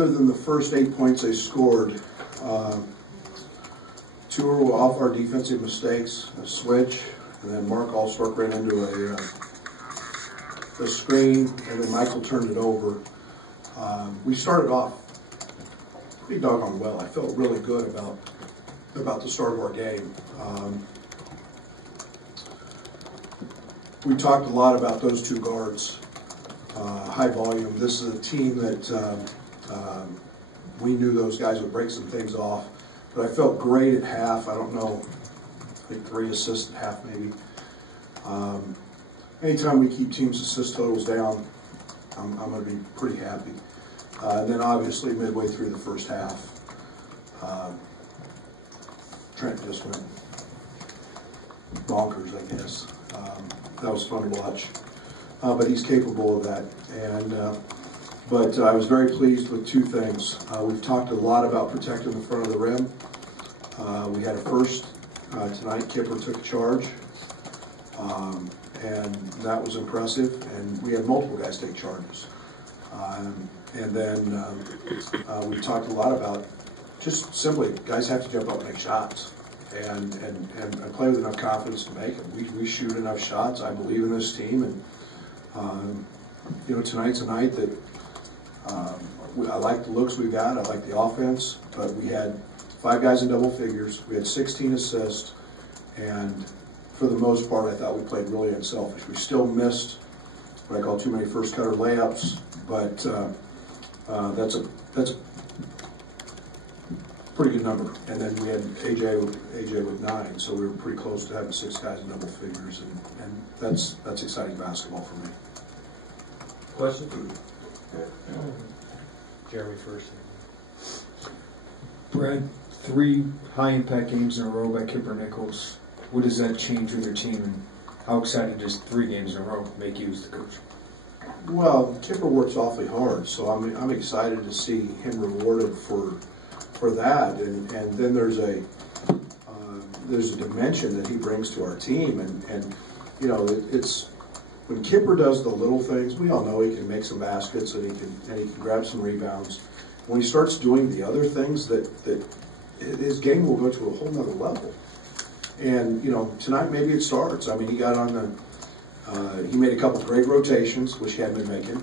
other than the first 8 points they scored, 2 were off our defensive mistakes, a switch, and then Mark Allswork ran into a screen, and then Michael turned it over. We started off pretty doggone well. I felt really good about the start of our game. We talked a lot about those 2 guards, high volume. This is a team that we knew those guys would break some things off, but I felt great at half. I don't know, I think 3 assists at half maybe. Anytime we keep teams' assist totals down, I'm going to be pretty happy. And then obviously midway through the first half, Trent just went bonkers, I guess. That was fun to watch. But he's capable of that. But I was very pleased with 2 things. We've talked a lot about protecting the front of the rim. We had a first tonight. Kipper took charge, and that was impressive. And we had multiple guys take charges. And then we've talked a lot about just simply guys have to jump up and make shots. And play with enough confidence to make them. We shoot enough shots. I believe in this team, and you know, tonight's a night that I like the looks we got. I like the offense, but we had 5 guys in double figures. We had 16 assists, and for the most part, I thought we played really unselfish. We still missed what I call too many first cutter layups, but that's a pretty good number. And then we had AJ with 9, so we were pretty close to having 6 guys in double figures, and that's exciting basketball for me. Question? Jeremy first. Brad, 3 high-impact games in a row by Kipper Nichols. What does that change with your team, and how excited does 3 games in a row make you as the coach? Well, Kipper works awfully hard, so I'm excited to see him rewarded for that, and then there's a dimension that he brings to our team, and you know, it's when Kipper does the little things. We all know he can make some baskets and he can grab some rebounds. When he starts doing the other things, that his game will go to a whole nother level. And you know, tonight maybe it starts. I mean, he got on the he made a couple great rotations, which he hadn't been making.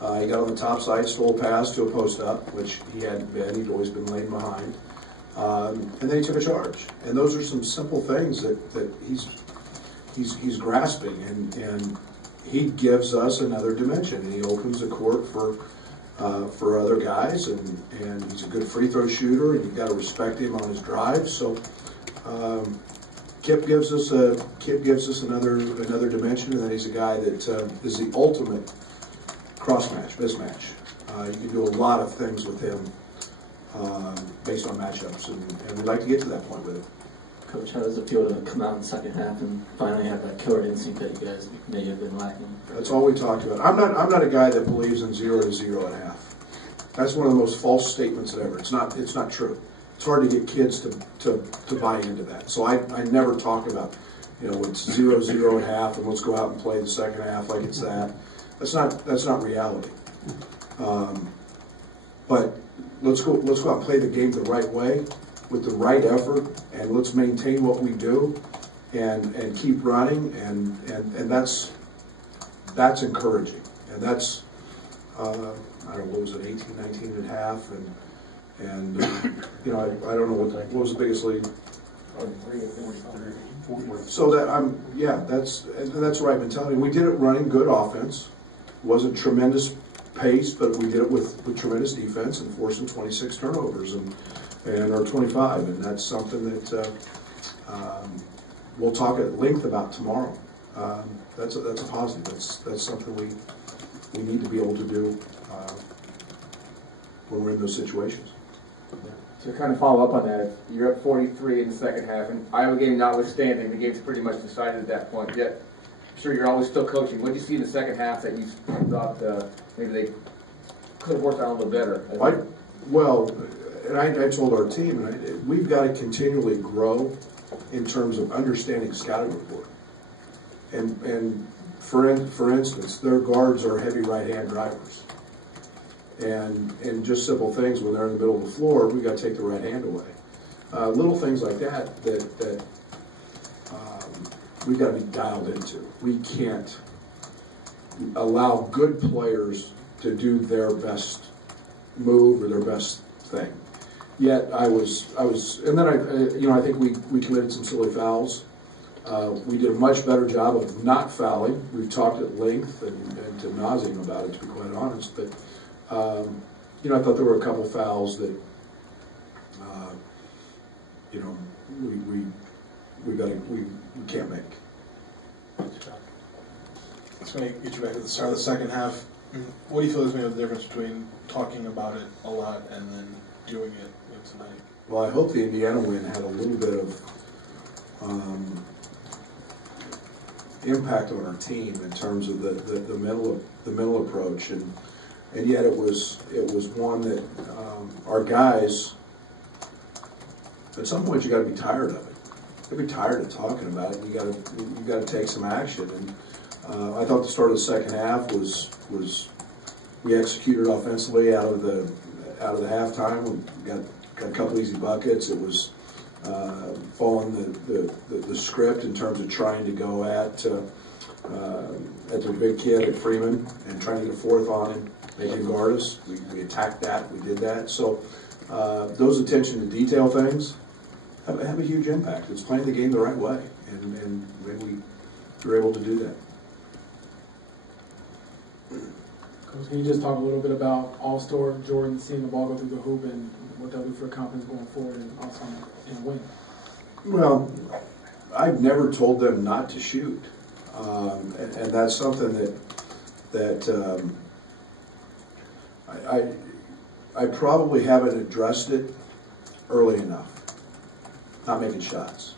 He got on the top side, stole a pass to a post-up, which he hadn't been. He'd always been laying behind. And then he took a charge. And those are some simple things that he's grasping, and he gives us another dimension. And he opens the court for other guys, and he's a good free throw shooter, and you've got to respect him on his drive. So Kip gives us another dimension, and then he's a guy that is the ultimate cross-match, mismatch. You can do a lot of things with him based on matchups, and we'd like to get to that point with him. Coach, how does it feel to come out in the second half and finally have that killer instinct that you guys may have been lacking? That's all we talked about. I'm not a guy that believes in 0 to 0 at half. That's one of the most false statements ever. It's not true. It's hard to get kids to buy into that. So I never talk about, you know, it's 0-0 at half and let's go out and play the second half like it's that. That's not reality. But let's go out and play the game the right way with the right effort, and let's maintain what we do and keep running, and that's encouraging. And that's I don't know, what was it, 18-19 at half, and you know, I don't know what was the biggest lead. So that that's what I've been telling you. We did it running good offense. It wasn't tremendous pace, but we did it with tremendous defense and forcing 26 turnovers and or 25, and that's something that we'll talk at length about tomorrow. That's a positive. That's something we need to be able to do when we're in those situations. To kind of follow up on that, if you're up 43 in the second half, and Iowa game notwithstanding, the game's pretty much decided at that point, yet I'm sure you're always still coaching. What did you see in the second half that you thought maybe they could have worked out a little better? I told our team, we've got to continually grow in terms of understanding scouting report. And for instance, their guards are heavy right-hand drivers. And just simple things when they're in the middle of the floor, we got to take the right hand away. Little things like that we've got to be dialed into. We can't allow good players to do their best move or their best thing. Yet and then I think we committed some silly fouls. We did a much better job of not fouling. We've talked at length and to nauseam about it, to be quite honest. But I thought there were a couple fouls that we can't make. It's going to get you back to the start of the second half. What do you feel is maybe the difference between talking about it a lot and then doing it tonight? Well, I hope the Indiana win had a little bit of impact on our team in terms of the mental approach, and yet it was one that our guys, at some point you got to be tired of it. You got to be tired of talking about it. You got to take some action. And I thought the start of the second half was we executed offensively out of the halftime. We got a couple easy buckets. It was following the script in terms of trying to go at the big kid at Freeman and trying to get a fourth on him. They can guard us. We attacked that. We did that. So those attention to detail things have a huge impact. It's playing the game the right way, and we were able to do that. Coach, can you just talk a little bit about All-Star Jordan seeing the ball go through the hoop and what they'll do for confidence going forward and also in a win? Well, I've never told them not to shoot, and that's something that I probably haven't addressed it early enough. Not making shots.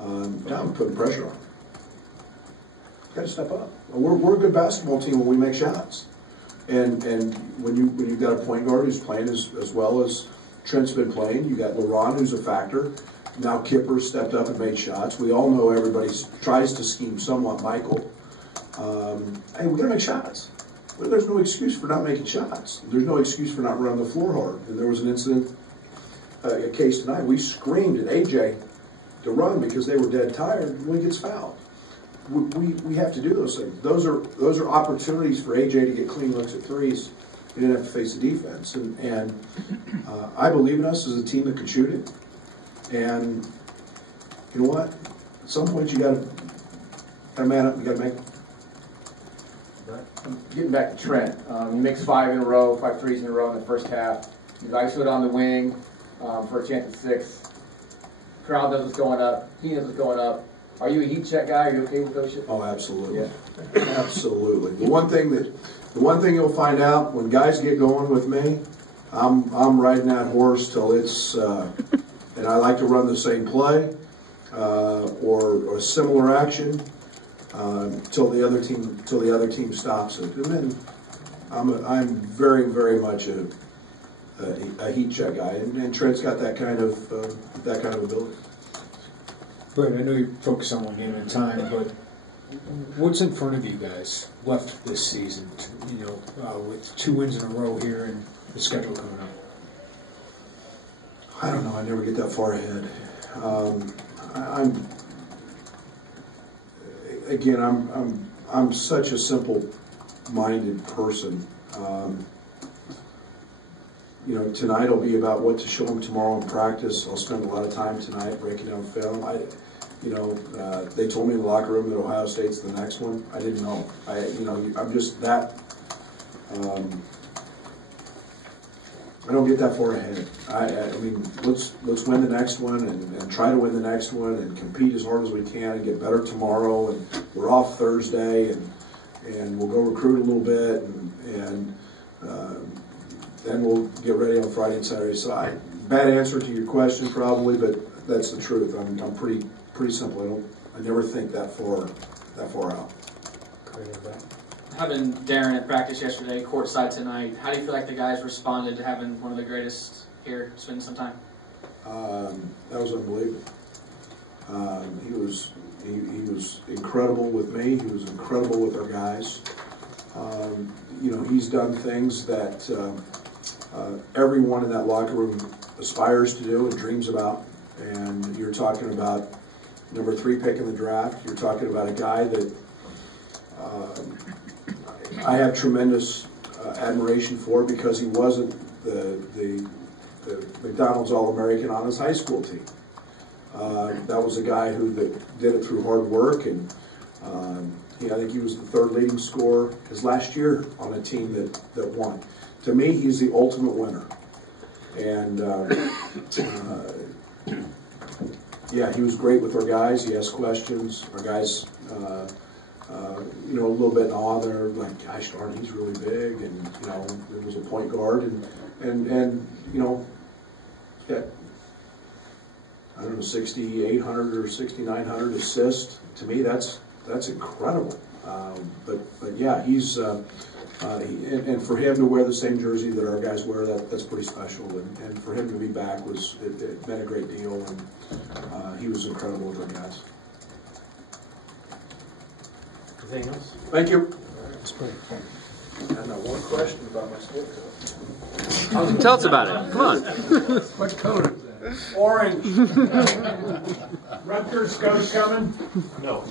Now I'm putting pressure on them. Got to step up. We're a good basketball team when we make shots, and when you've got a point guard who's playing as well as Trent's been playing, you got LeBron who's a factor. Now Kipper stepped up and made shots. We all know everybody tries to scheme somewhat Michael. Hey, we got to make shots. Well, there's no excuse for not making shots. There's no excuse for not running the floor hard. And there was an incident, a case tonight. We screamed at AJ to run because they were dead tired when he gets fouled. We have to do those things. Those are opportunities for AJ to get clean looks at threes. He didn't have to face the defense. And I believe in us as a team that can shoot it. And you know what? At some point you got to man up. You got to make it. Getting back to Trent, he makes 5 threes in a row in the first half. He's ISO'd on the wing for a chance at 6. Crowd knows what's going up. He knows what's going up. Are you a heat check guy? Are you okay with those shit? Oh, absolutely. Yeah. Absolutely. The one thing you'll find out when guys get going with me, I'm riding that horse till it's and I like to run the same play or a similar action till the other team stops it. And then I'm very, very much a heat check guy, and Trent's got that kind of ability. But I know you focus on one game at a time, but what's in front of you guys left this season? With 2 wins in a row here and the schedule coming up. I don't know. I never get that far ahead. I'm such a simple-minded person. Tonight will be about what to show them tomorrow in practice. I'll spend a lot of time tonight breaking down film. They told me in the locker room that Ohio State's the next one. I didn't know. I'm just that. I don't get that far ahead. I mean, let's win the next one and try to win the next one and compete as hard as we can and get better tomorrow. And we're off Thursday and we'll go recruit a little bit and then we'll get ready on Friday and Saturday. So bad answer to your question probably, but that's the truth. I'm pretty simple. I never think that far out. Having Darren at practice yesterday, courtside tonight, how do you feel like the guys responded to having one of the greatest here spend some time? That was unbelievable. He was incredible with me. He was incredible with our guys. You know, he's done things that everyone in that locker room aspires to do and dreams about. And you're talking about number 3 pick in the draft. You're talking about a guy that I have tremendous admiration for because he wasn't the McDonald's All-American on his high school team. That was a guy that did it through hard work, and I think he was the 3rd leading scorer his last year on a team that won. To me, he's the ultimate winner. And yeah, he was great with our guys. He asked questions. Our guys, a little bit in awe. They're like, "Gosh darn, he's really big." And it was a point guard, and got, I don't know, 6,800 or 6,900 assists. To me, that's incredible. But yeah, he's and for him to wear the same jersey that our guys wear, that's pretty special. And for him to be back it meant a great deal. And he was incredible with our guys. Anything else? Thank you. That's great. I have one question about my sport coat. Tell us about it. Come on. What coat is that? Orange. Rutgers coach coming? No.